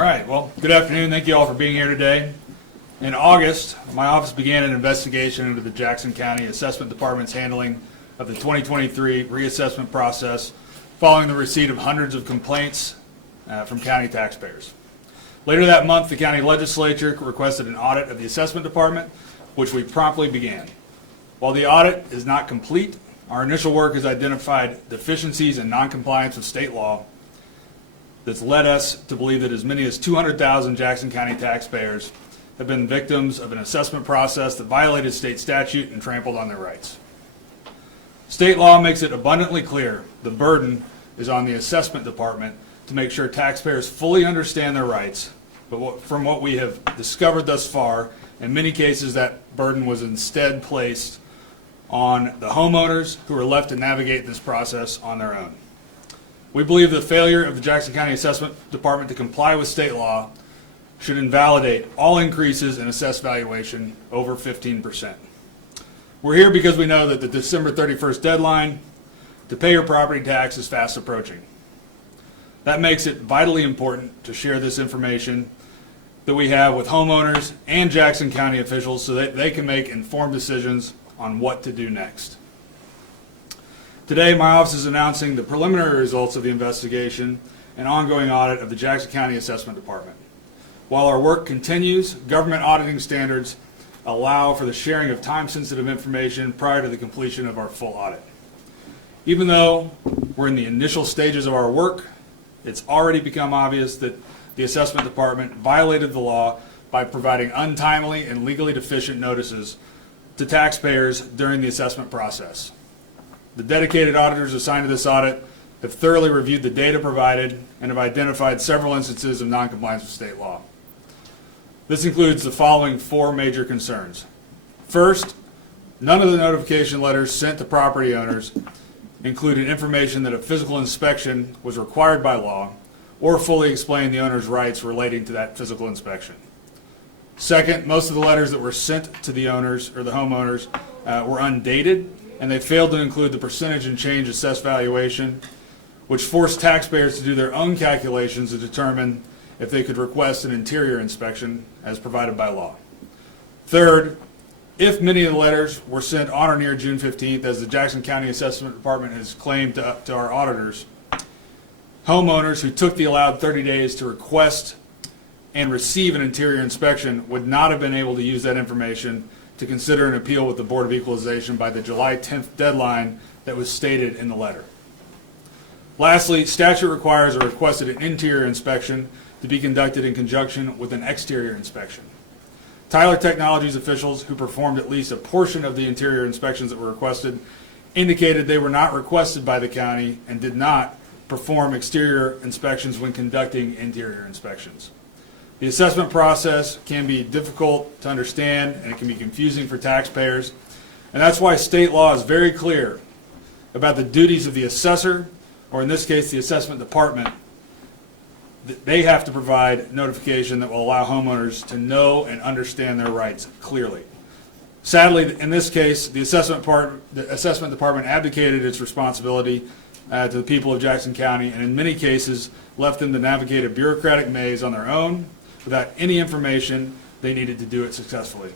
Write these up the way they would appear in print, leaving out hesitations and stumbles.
All right, well, good afternoon. Thank you all for being here today. In August, my office began an investigation into the Jackson County Assessment Department's handling of the 2023 reassessment process following the receipt of hundreds of complaints from county taxpayers. Later that month, the county legislature requested an audit of the assessment department, which we promptly began. While the audit is not complete, our initial work has identified deficiencies and noncompliance with state law that's led us to believe that as many as 200,000 Jackson County taxpayers have been victims of an assessment process that violated state statute and trampled on their rights. State law makes it abundantly clear the burden is on the assessment department to make sure taxpayers fully understand their rights, but from what we have discovered thus far, in many cases that burden was instead placed on the homeowners who are left to navigate this process on their own. We believe the failure of the Jackson County Assessment Department to comply with state law should invalidate all increases in assessed valuation over 15%. We're here because we know that the December 31st deadline to pay your property tax is fast approaching. That makes it vitally important to share this information that we have with homeowners and Jackson County officials so that they can make informed decisions on what to do next. Today, my office is announcing the preliminary results of the investigation and ongoing audit of the Jackson County Assessment Department. While our work continues, government auditing standards allow for the sharing of time-sensitive information prior to the completion of our full audit. Even though we're in the initial stages of our work, it's already become obvious that the Assessment Department violated the law by providing untimely and legally deficient notices to taxpayers during the assessment process. The dedicated auditors assigned to this audit have thoroughly reviewed the data provided and have identified several instances of noncompliance with state law. This includes the following four major concerns. First, none of the notification letters sent to property owners included information that a physical inspection was required by law or fully explained the owner's rights relating to that physical inspection. Second, most of the letters that were sent to the owners or the homeowners were undated, and they failed to include the percentage and change assessed valuation, which forced taxpayers to do their own calculations to determine if they could request an interior inspection as provided by law. Third, if many of the letters were sent on or near June 15th, as the Jackson County Assessment Department has claimed to our auditors, homeowners who took the allowed 30 days to request and receive an interior inspection would not have been able to use that information to consider an appeal with the Board of Equalization by the July 10th deadline that was stated in the letter. Lastly, statute requires a requested interior inspection to be conducted in conjunction with an exterior inspection. Tyler Technologies officials who performed at least a portion of the interior inspections that were requested indicated they were not requested by the county and did not perform exterior inspections when conducting interior inspections. The assessment process can be difficult to understand and it can be confusing for taxpayers, and that's why state law is very clear about the duties of the assessor, or in this case the assessment department. They have to provide notification that will allow homeowners to know and understand their rights clearly. Sadly, in this case, the assessment department abdicated its responsibility to the people of Jackson County, and in many cases left them to navigate a bureaucratic maze on their own without any information they needed to do it successfully.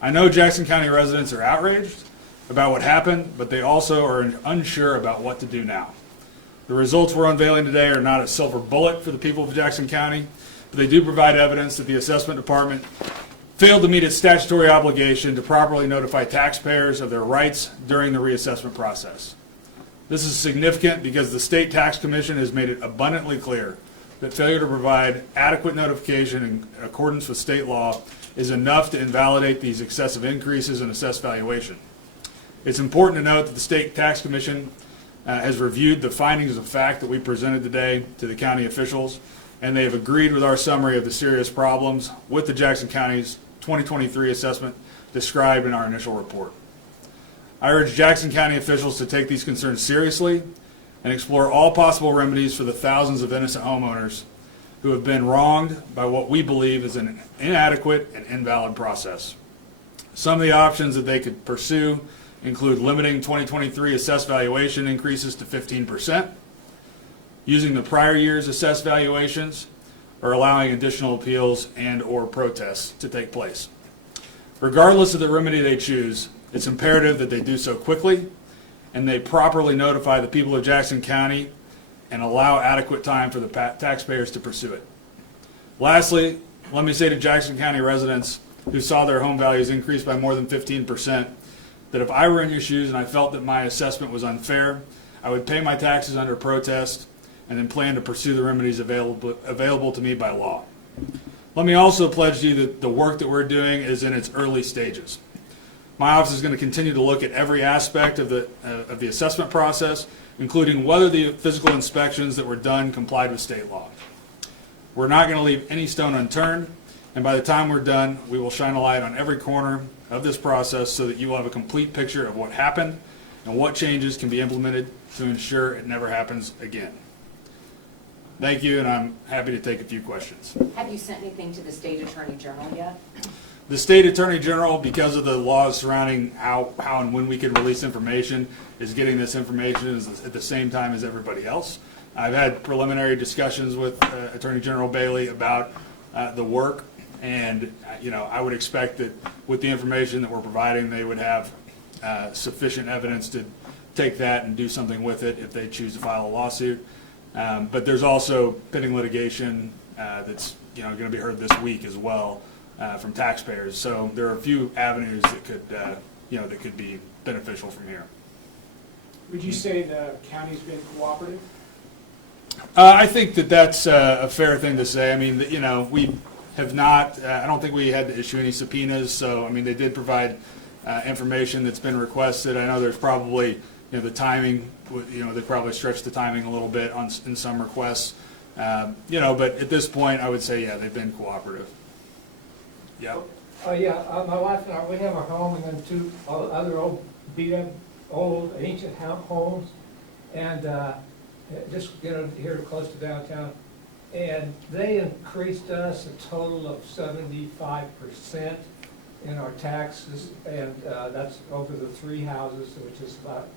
I know Jackson County residents are outraged about what happened, but they also are unsure about what to do now. The results we're unveiling today are not a silver bullet for the people of Jackson County, but they do provide evidence that the assessment department failed to meet its statutory obligation to properly notify taxpayers of their rights during the reassessment process. This is significant because the State Tax Commission has made it abundantly clear that failure to provide adequate notification in accordance with state law is enough to invalidate these excessive increases in assessed valuation. It's important to note that the State Tax Commission has reviewed the findings of fact that we presented today to the county officials, and they have agreed with our summary of the serious problems with the Jackson County's 2023 assessment described in our initial report. I urge Jackson County officials to take these concerns seriously and explore all possible remedies for the thousands of innocent homeowners who have been wronged by what we believe is an inadequate and invalid process. Some of the options that they could pursue include limiting 2023 assessed valuation increases to 15%, using the prior year's assessed valuations, or allowing additional appeals and/or protests to take place. Regardless of the remedy they choose, it's imperative that they do so quickly and they properly notify the people of Jackson County and allow adequate time for the taxpayers to pursue it. Lastly, let me say to Jackson County residents who saw their home values increase by more than 15%, that if I were in your shoes and I felt that my assessment was unfair, I would pay my taxes under protest and then plan to pursue the remedies available to me by law. Let me also pledge to you that the work that we're doing is in its early stages. My office is going to continue to look at every aspect of the assessment process, including whether the physical inspections that were done complied with state law. We're not going to leave any stone unturned, and by the time we're done, we will shine a light on every corner of this process so that you will have a complete picture of what happened and what changes can be implemented to ensure it never happens again. Thank you, and I'm happy to take a few questions. Have you sent anything to the State Attorney General yet? The State Attorney General, because of the laws surrounding how and when we can release information, is getting this information at the same time as everybody else. I've had preliminary discussions with Attorney General Bailey about the work, and I would expect that with the information that we're providing, they would have sufficient evidence to take that and do something with it if they choose to file a lawsuit. But there's also pending litigation that's going to be heard this week as well from taxpayers. So there are a few avenues that could be beneficial from here. Would you say the county's been cooperative? I think that that's a fair thing to say. I mean, we have not. I don't think we had to issue any subpoenas. So I mean, they did provide information that's been requested. I know there's probably the timing. They probably stretched the timing a little bit in some requests. But at this point, I would say they've been cooperative. Yeah. My wife and I, we have our home and then two other old beat up, old ancient homes, and just here close to downtown, and they increased us a total of 75% in our taxes, and that's over the three houses, which is about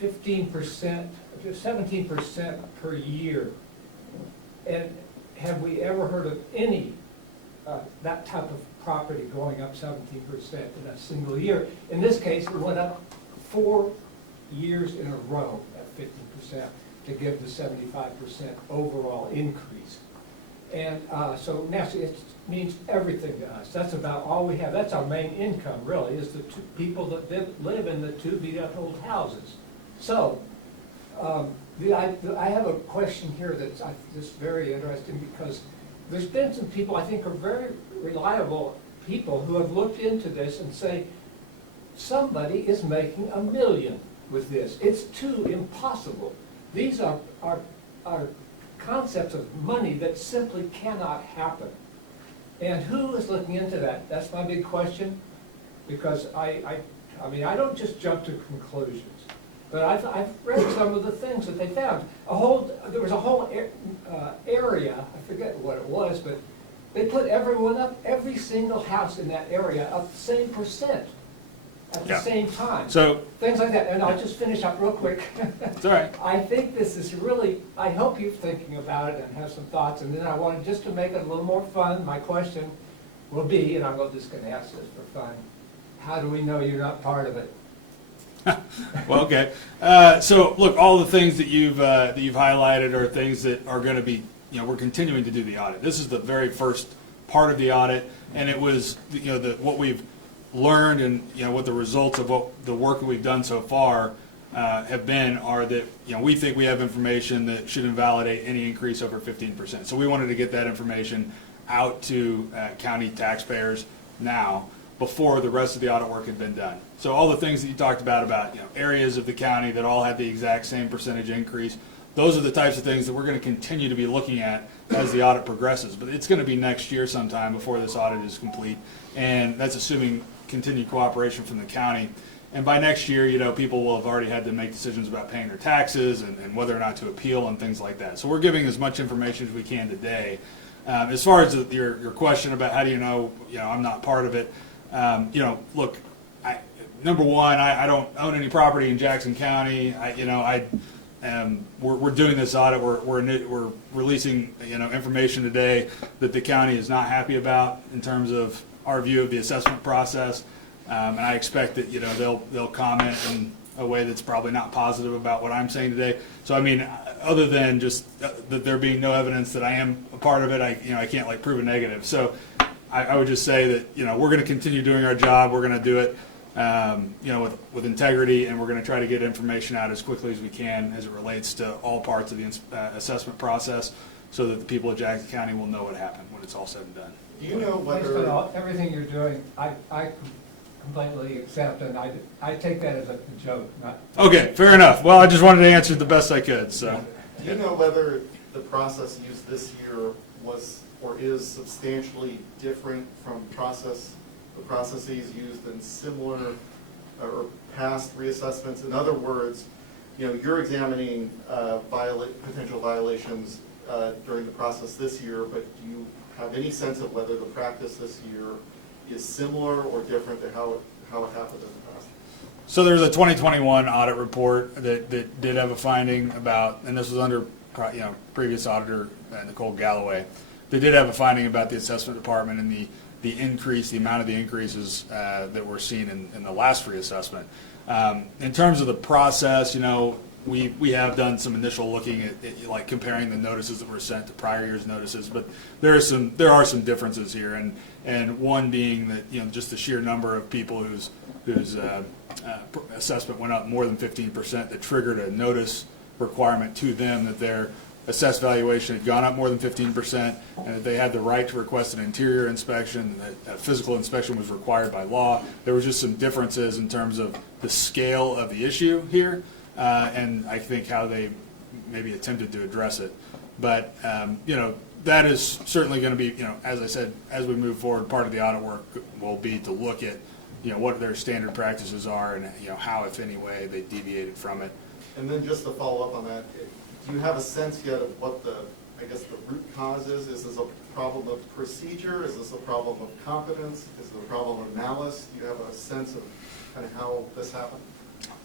15%, 17% per year. And have we ever heard of any that type of property going up 17% in a single year? In this case, it went up 4 years in a row at 15% to give the 75% overall increase. And so now it means everything to us. That's about all we have. That's our main income, really, is the two people that live in the two beat-up old houses. So I have a question here that's just very interesting, because there's been some people I think are very reliable people who have looked into this and say somebody is making $1 million with this. It's too impossible. These are concepts of money that simply cannot happen. And who is looking into that? That's my big question, because I mean, I don't just jump to conclusions. But I've read some of the things that they found. There was a whole area, I forget what it was, but they put everyone up, every single house in that area up the same percent at the same time. So things like that. And I'll just finish up real quick. It's all right. I think this is really, I hope you're thinking about it and have some thoughts. And then I wanted just to make it a little more fun. My question will be, and I'm just going to ask this for fun, how do we know you're not part of it? Well, okay. So, look, all the things that you've highlighted are things that are going to be, we're continuing to do the audit. This is the very first part of the audit, and it was, what we've learned and what the results of the work that we've done so far have been are that we think we have information that should invalidate any increase over 15%. So we wanted to get that information out to county taxpayers now, before the rest of the audit work had been done. So all the things that you talked about areas of the county that all had the exact same percentage increase, those are the types of things that we're going to continue to be looking at as the audit progresses. But it's going to be next year sometime before this audit is complete, and that's assuming continued cooperation from the county. And by next year, people will have already had to make decisions about paying their taxes and whether or not to appeal and things like that. So we're giving as much information as we can today. As far as your question about how do you know, I'm not part of it, look, number one, I don't own any property in Jackson County. we're doing this audit. We're releasing information today that the county is not happy about in terms of our view of the assessment process, and I expect that they'll comment in a way that's probably not positive about what I'm saying today. So I mean, other than just that there being no evidence that I am a part of it, I can't like prove a negative. So I would just say that we're going to continue doing our job. We're going to do it with integrity, and we're going to try to get information out as quickly as we can as it relates to all parts of the assessment process, so that the people of Jackson County will know what happened when it's all said and done. Do you know Based whether, on everything you're doing, I completely accept, and I take that as a joke, not. Okay, fair enough. Well, I just wanted to answer the best I could. So, do you know whether the process used this year was or is substantially different from the processes used in similar or past reassessments? In other words, you're examining potential violations during the process this year, but do you have any sense of whether the practice this year is similar or different to how it happened in the past? so there's a 2021 audit report that did have a finding about, and this was under previous auditor Nicole Galloway. They did have a finding about the assessment department and the amount of the increases that were seen in the last reassessment. In terms of the process, we have done some initial looking at like comparing the notices that were sent to prior year's notices, but there are some differences here, and one being that just the sheer number of people whose assessment went up more than 15% that triggered a notice requirement to them that their assessed valuation had gone up more than 15%, and that they had the right to request an interior inspection, that a physical inspection was required by law. There was just some differences in terms of the scale of the issue here, and I think how they maybe attempted to address it. But that is certainly going to be, as I said, as we move forward, part of the audit work will be to look at what their standard practices are, and how, if any way, they deviated from it. And then just to follow up on that, do you have a sense yet of what the root cause is? Is this a problem of procedure? Is this a problem of competence? Is it a problem of malice? Do you have a sense of kind of how this happened?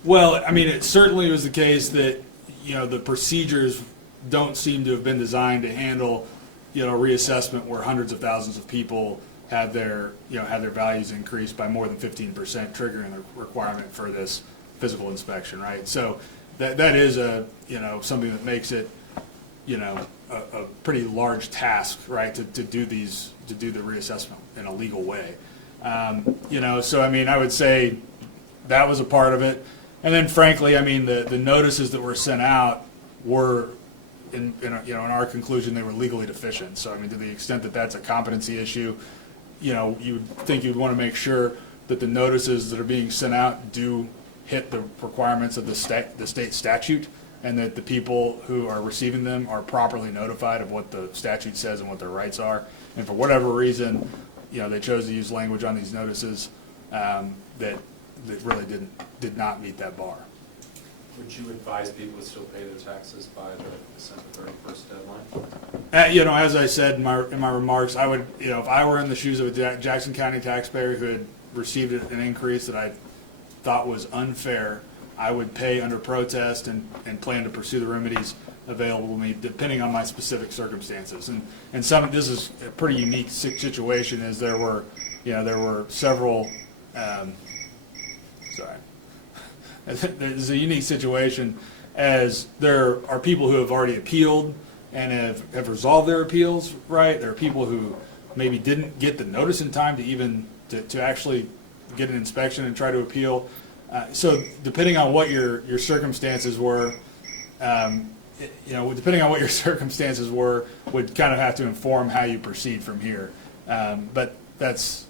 Well, I mean, it certainly was the case that the procedures don't seem to have been designed to handle a reassessment where hundreds of thousands of people had their values increased by more than 15%, triggering the requirement for this physical inspection, right? So that is something that makes it a pretty large task, right, to do the reassessment in a legal way. So I mean, I would say that was a part of it. And then frankly, I mean, the notices that were sent out were in our conclusion, they were legally deficient. So I mean, to the extent that that's a competency issue, you would think you'd want to make sure that the notices that are being sent out do hit the requirements of the state statute, and that the people who are receiving them are properly notified of what the statute says and what their rights are. And for whatever reason, they chose to use language on these notices that really did not meet that bar. Would you advise people to still pay their taxes by the December 31st deadline? As I said in my remarks, I would, if I were in the shoes of a Jackson County taxpayer who had received an increase that I thought was unfair, I would pay under protest and plan to pursue the remedies available to me depending on my specific circumstances. And this is a pretty unique situation, as there were several. There's a unique situation, as there are people who have already appealed and have resolved their appeals, right? There are people who maybe didn't get the notice in time to even to actually get an inspection and try to appeal. So depending on what your circumstances were, depending on what your circumstances were, would kind of have to inform how you proceed from here. But that's,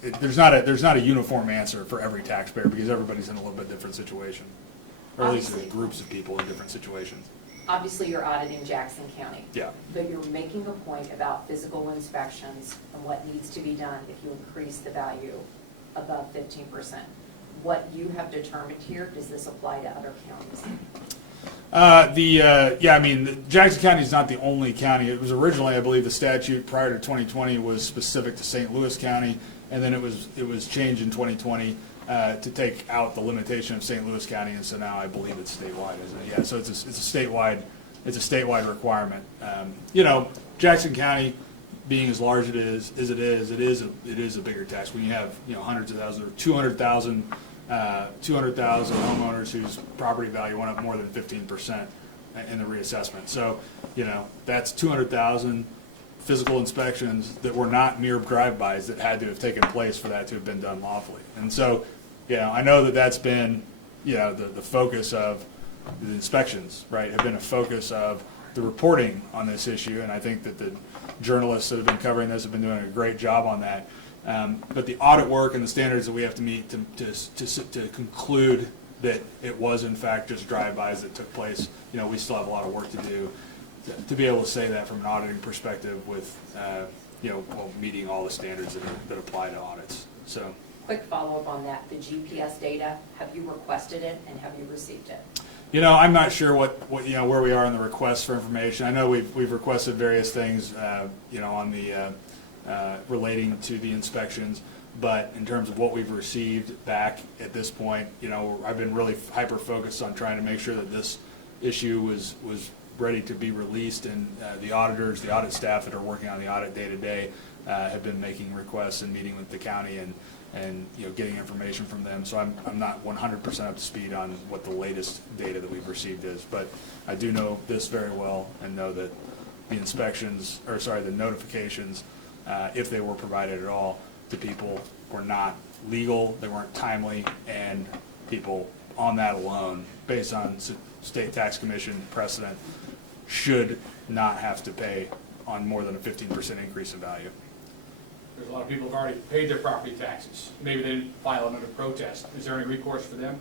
there's not a uniform answer for every taxpayer, because everybody's in a little bit different situation, or at least there's groups of people in different situations. Obviously, you're auditing Jackson County. Yeah. But you're making a point about physical inspections and what needs to be done if you increase the value above 15%. What you have determined here, does this apply to other counties? I mean, Jackson County is not the only county. It was originally, I believe, the statute prior to 2020 was specific to St. Louis County, and then it was changed in 2020 to take out the limitation of St. Louis County, and so now I believe it's statewide, isn't it? Yeah, so it's a statewide requirement. You know, Jackson County being as large as it is a bigger tax. When you have, you know, hundreds of thousands or 200,000 homeowners whose property value went up more than 15% in the reassessment. So, you know, that's 200,000 physical inspections that were not mere drive-bys that had to have taken place for that to have been done lawfully. And so, you know, I know that that's been, you know, the focus of the inspections, right, have been a focus of the reporting on this issue, and I think that the journalists that have been covering this have been doing a great job on that. But the audit work and the standards that we have to meet to conclude that it was in fact just drive-bys that took place, you know, we still have a lot of work to do to be able to say that from an auditing perspective with, you know, well, meeting all the standards that apply to audits. So. Quick follow-up on that, the GPS data, have you requested it and have you received it? You know, I'm not sure what you know, where we are in the request for information. I know we've requested various things, you know, on the relating to the inspections, but in terms of what we've received back at this point, you know, I've been really hyper-focused on trying to make sure that this issue was ready to be released, and the auditors, the audit staff that are working on the audit day-to-day have been making requests and meeting with the county and you know, getting information from them. So I'm not 100% up to speed on what the latest data that we've received is, but I do know this very well and know that the inspections, or sorry, the notifications, if they were provided at all to people, were not legal, they weren't timely, and people on that alone, based on state tax commission precedent, should not have to pay on more than a 15% increase in value. There's a lot of people who've already paid their property taxes. Maybe they didn't file another protest. Is there any recourse for them?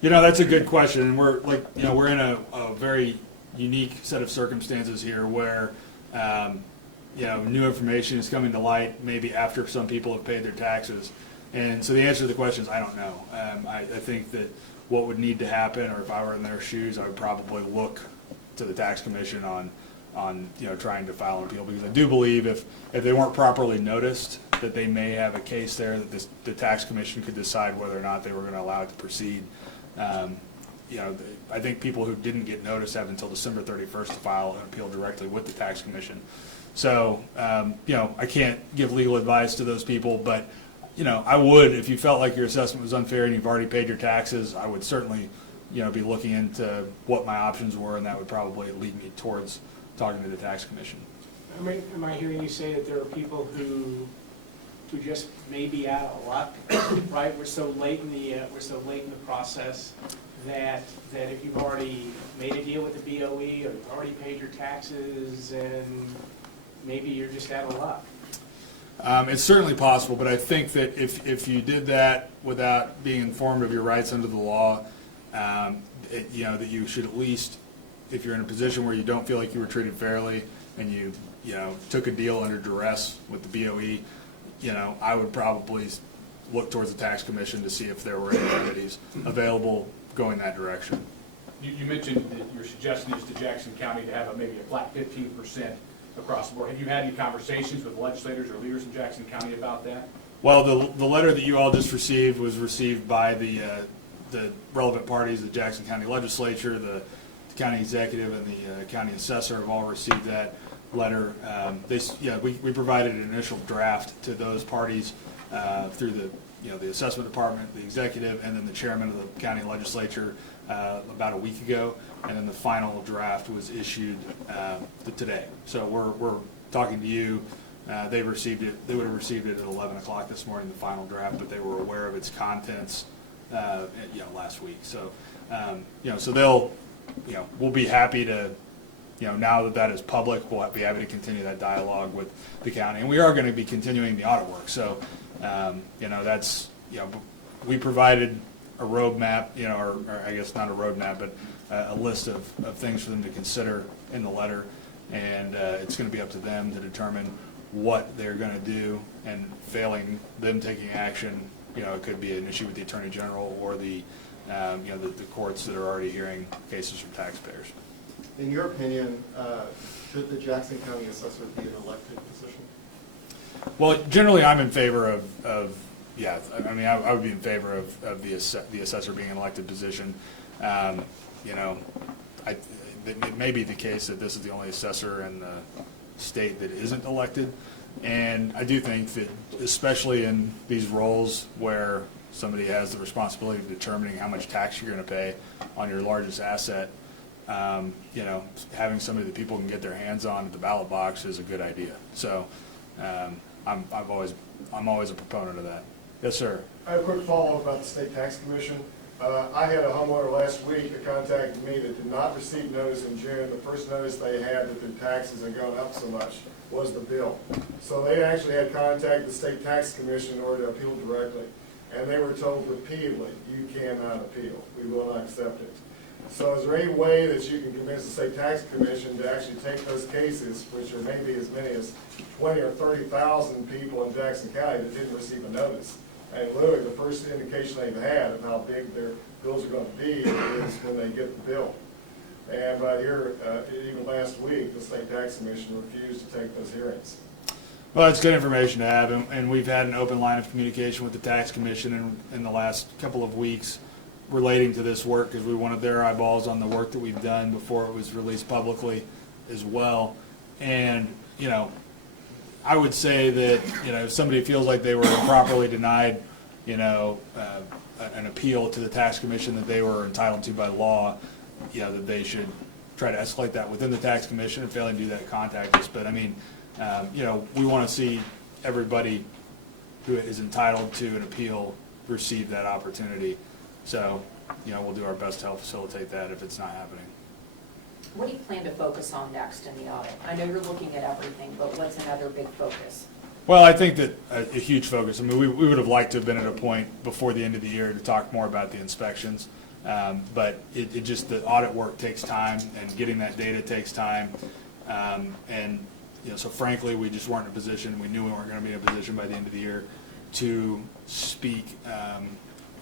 You know, that's a good question, and we're like, you know, we're in a very unique set of circumstances here where, you know, new information is coming to light maybe after some people have paid their taxes, and so the answer to the question is I don't know. I think that what would need to happen, or if I were in their shoes, I would probably look to the tax commission on you know, trying to file an appeal, because I do believe if they weren't properly noticed, that they may have a case there that the tax commission could decide whether or not they were going to allow it to proceed. You know, I think people who didn't get notice have until December 31st to file an appeal directly with the tax commission. So, you know, I can't give legal advice to those people, but, you know, I would, if you felt like your assessment was unfair and you've already paid your taxes, I would certainly, you know, be looking into what my options were, and that would probably lead me towards talking to the tax commission. Am I hearing you say that there are people who just may be out of luck, right? We're so late in the process that if you've already made a deal with the BOE, or you've already paid your taxes, and maybe you're just out of luck. It's certainly possible, but I think that if you did that without being informed of your rights under the law, you know, that you should at least, if you're in a position where you don't feel like you were treated fairly and you know, took a deal under duress with the BOE, you know, I would probably look towards the tax commission to see if there were any remedies available going that direction. You mentioned that your suggestion is to Jackson County to have maybe a flat 15% across the board. Have you had any conversations with legislators or leaders in Jackson County about that? Well, the letter that you all just received was received by the relevant parties, the Jackson County Legislature, the county executive, and the county assessor have all received that letter. We provided an initial draft to those parties through the assessment department, the executive, and then the chairman of the county legislature about a week ago, and then the final draft was issued today. So we're talking to you. They received it. They would have received it at 11 o'clock this morning, the final draft, but they were aware of its contents, last week. So so they'll. We'll be happy to, now that that is public, we'll be happy to continue that dialogue with the county. And we are going to be continuing the audit work. So, that's, we provided a roadmap, or I guess not a roadmap, but a list of things for them to consider in the letter. And it's going to be up to them to determine what they're going to do, and failing them taking action, it could be an issue with the Attorney General or the courts that are already hearing cases from taxpayers. In your opinion, should the Jackson County assessor be an elected position? Well, generally I'm in favor of yeah, I mean, I would be in favor of the assessor being an elected position. You know, it may be the case that this is the only assessor in the state that isn't elected. And I do think that, especially in these roles where somebody has the responsibility of determining how much tax you're going to pay on your largest asset, you know, having somebody that people can get their hands on at the ballot box is a good idea. So I'm always a proponent of that. Yes, sir. I have a quick follow-up about the State Tax Commission. I had a homeowner last week that contacted me that did not receive notice in June. The first notice they had that their taxes had gone up so much was the bill. So they actually had contacted the State Tax Commission in order to appeal directly. And they were told repeatedly, you cannot appeal. We will not accept it. So is there any way that you can convince the State Tax Commission to actually take those cases, which are maybe as many as 20 or 30,000 people in Jackson County that didn't receive a notice? And literally, the first indication they've had of how big their bills are going to be is when they get the bill. And right here, even last week, the State Tax Commission refused to take those hearings. Well, it's good information to have, and we've had an open line of communication with the Tax Commission in the last couple of weeks relating to this work, because we wanted their eyeballs on the work that we've done before it was released publicly as well. And, you know, I would say that, you know, if somebody feels like they were improperly denied, you know, an appeal to the Tax Commission that they were entitled to by law, you know, that they should try to escalate that within the Tax Commission, and failing to do that, contact us. But I mean, you know, we want to see everybody who is entitled to an appeal receive that opportunity. So, you know, we'll do our best to help facilitate that if it's not happening. What do you plan to focus on next in the audit? I know you're looking at everything, but what's another big focus? Well, I think that a huge focus, I mean, we would have liked to have been at a point before the end of the year to talk more about the inspections. But it just, the audit work takes time, and getting that data takes time. And, you know, so frankly, we just weren't in a position, we knew we weren't going to be in a position by the end of the year to speak,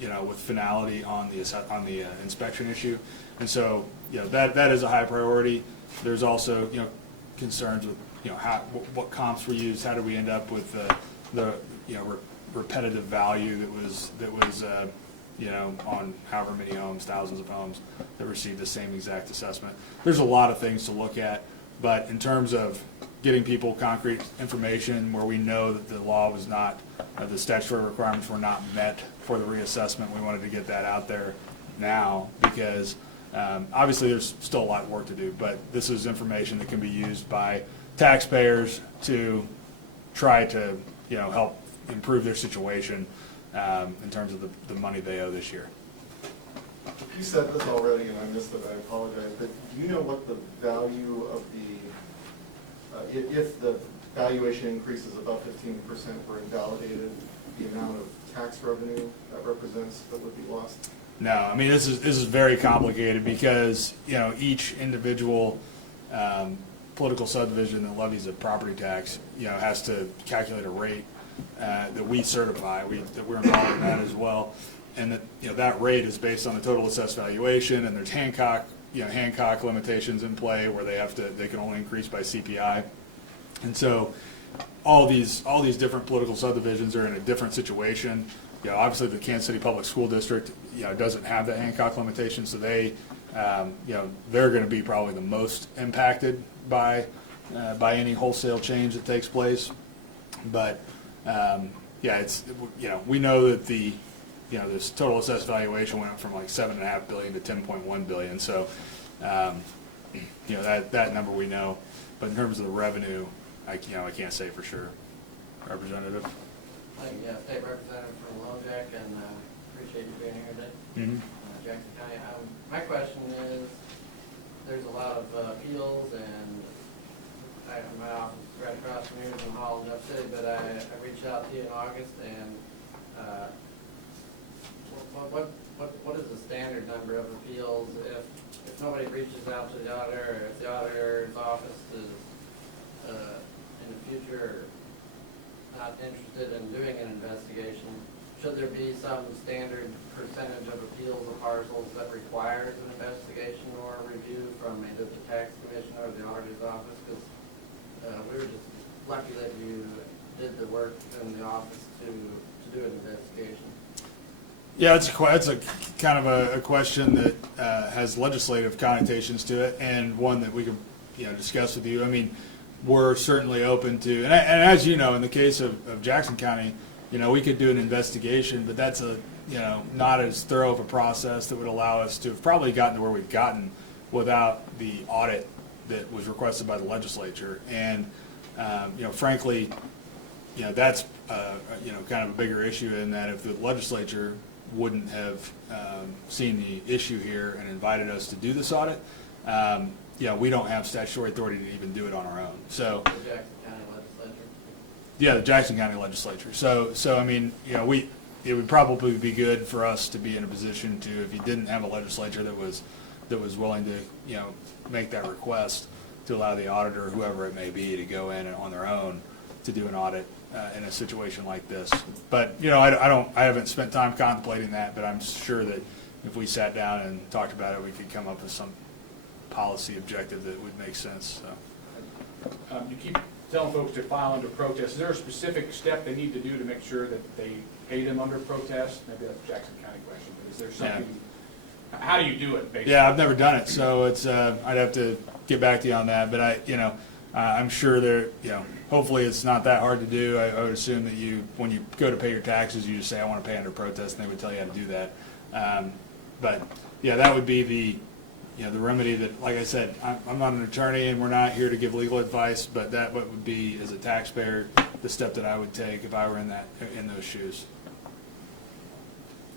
you know, with finality on the inspection issue. And so, you know, that is a high priority. There's also, you know, concerns with, you know, what comps were used, how did we end up with the you know, repetitive value that was you know, on however many homes, thousands of homes that received the same exact assessment. There's a lot of things to look at, but in terms of getting people concrete information where we know that the law was not, the statutory requirements were not met for the reassessment, we wanted to get that out there now, because obviously there's still a lot of work to do, but this is information that can be used by taxpayers to try to, you know, help improve their situation in terms of the money they owe this year. You said this already, and I missed it, I apologize, but do you know what the value of the, if the valuation increases above 15% for invalidated, the amount of tax revenue that represents that would be lost? No, I mean, this is very complicated, because, you know, each individual political subdivision that levies a property tax, you know, has to calculate a rate that we certify, that we're involved in that as well. And that, you know, that rate is based on the total assessed valuation, and there's Hancock limitations in play where they can only increase by CPI. And so all these different political subdivisions are in a different situation. You know, obviously the Kansas City Public School District, you know, doesn't have the Hancock limitation, so they, you know, they're going to be probably the most impacted by any wholesale change that takes place. But yeah, it's, you know, we know that you know, this total assessed valuation went up from like $7.5 billion to $10.1 billion. So, you know, that number we know. But in terms of the revenue, I can't say for sure. Representative. Yeah, State Representative from LoJack, and appreciate you being here today. Jackson County. My question is, there's a lot of appeals, and my office is right across from here in Holland, Up City, but I reached out to you in August, and what is the standard number of appeals if nobody reaches out to the auditor, or if the auditor's office is in the future not interested in doing an investigation? Should there be some standard percentage of appeals of parcels that requires an investigation or a review from either the tax commission or the auditor's office? Because we were just lucky that you did the work in the office to do do an investigation? Yeah, it's a kind of a question that has legislative connotations to it, and one that we could, discuss with you. I mean, we're certainly open to, and as you know, in the case of Jackson County, we could do an investigation, but that's not as thorough of a process that would allow us to have probably gotten to where we've gotten without the audit that was requested by the legislature. And, frankly, that's, kind of a bigger issue in that if the legislature wouldn't have seen the issue here and invited us to do this audit, we don't have statutory authority to even do it on our own. So, The Jackson County legislature? yeah, the Jackson County legislature. So I mean, it would probably be good for us to be in a position to, if you didn't have a legislature that was willing to, make that request, to allow the auditor, whoever it may be, to go in and on their own to do an audit in a situation like this. But, I haven't spent time contemplating that, but I'm sure that if we sat down and talked about it, we could come up with some policy objective that would make sense, so. You keep telling folks to file under protest. Is there a specific step they need to do to make sure that they pay them under protest? Maybe that's a Jackson County question, but is there something, how do you do it, basically? Yeah, I've never done it, so it's, I'd have to get back to you on that, but I'm sure there, hopefully it's not that hard to do. I would assume that when you go to pay your taxes, you just say, I want to pay under protest, and they would tell you how to do that. But, yeah, that would be the remedy that, like I said, I'm not an attorney and we're not here to give legal advice, but that would be, as a taxpayer, the step that I would take if I were in those shoes.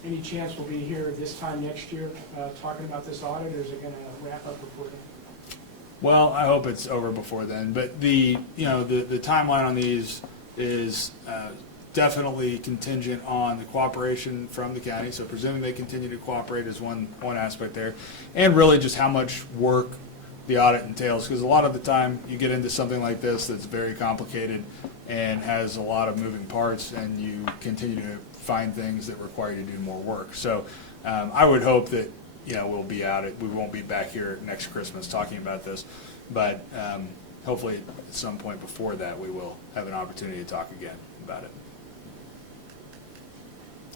Any chance we'll be here this time next year talking about this audit, or is it going to wrap up before then? Well, I hope it's over before then, but the timeline on these is definitely contingent on the cooperation from the county, so presuming they continue to cooperate is one aspect there, and really just how much work the audit entails, because a lot of the time you get into something like this that's very complicated and has a lot of moving parts, and you continue to find things that require you to do more work. So I would hope that we'll be we won't be back here next Christmas talking about this, but hopefully at some point before that we will have an opportunity to talk again about it.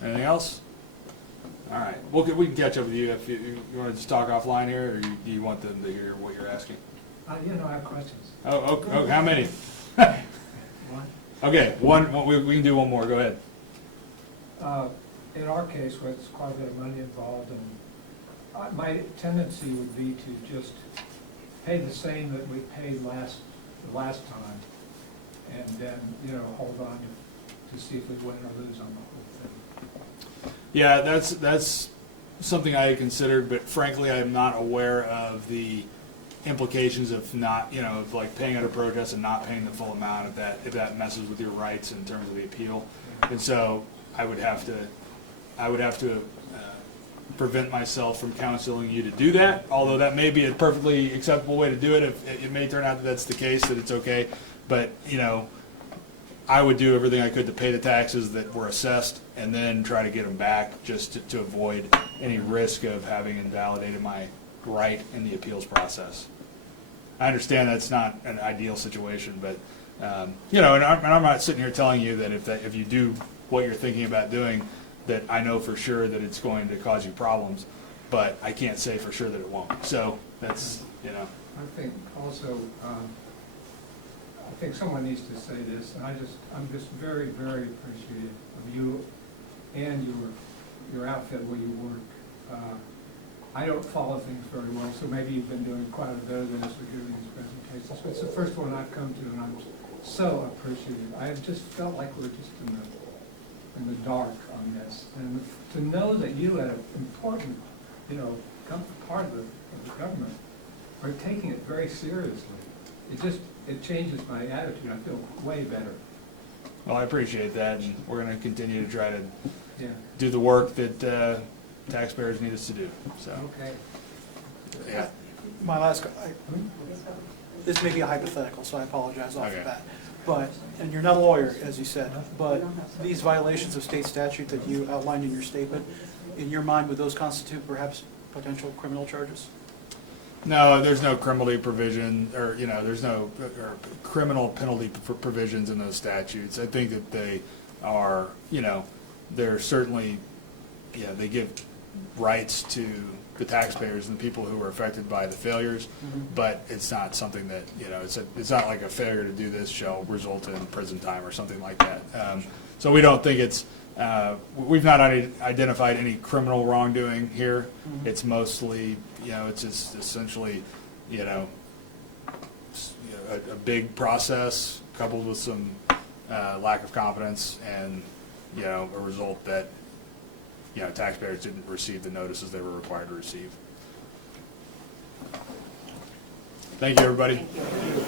Anything else? All right, we can catch up with you if you want to just talk offline here, or do you want them to hear what you're asking? I have questions. Oh, how many? One. Okay, we can do one more. Go ahead. In our case, where it's quite a bit of money involved, and my tendency would be to just pay the same that we paid the last time, and then hold on to see if we win or lose on the whole thing. Yeah, that's something I had considered, but frankly, I'm not aware of the implications of not, of like paying under protest and not paying the full amount if that messes with your rights in terms of the appeal. And so I would have to prevent myself from counseling you to do that, although that may be a perfectly acceptable way to do it. If it may turn out that that's the case, that it's okay. But, I would do everything I could to pay the taxes that were assessed and then try to get them back, just to avoid any risk of having invalidated my right in the appeals process. I understand that's not an ideal situation, but, and I'm not sitting here telling you that if you do what you're thinking about doing, that I know for sure that it's going to cause you problems, but I can't say for sure that it won't. So that's, I think also, I think someone needs to say this, and I'm just very, very appreciative of you and your outfit where you work. I don't follow things very well, so maybe you've been doing quite a bit of this or giving these presentations, but it's the first one I've come to, and I'm so appreciative. I have just felt like we're just in the dark on this, and to know that you at an important, part of the government are taking it very seriously. It changes my attitude. I feel way better. well, I appreciate that, and we're going to continue to try to Yeah. do the work that taxpayers need us to do. So, Okay. yeah. My last, this may be a hypothetical, so I apologize off the Okay. bat. But, and you're not a lawyer, as you said, but these violations of state statute that you outlined in your statement, in your mind, would those constitute perhaps potential criminal charges? No, there's no criminal provision, or, there's no criminal penalty provisions in those statutes. I think that they are, they're certainly, they give rights to the taxpayers and the people who were affected by the failures, but it's not something that, it's not like a failure to do this shall result in prison time or something like that. So we don't think it's, we've not identified any criminal wrongdoing here. It's mostly, it's just essentially, a big process coupled with some lack of competence and, a result that, taxpayers didn't receive the notices they were required to receive. Thank you, everybody. Thank you.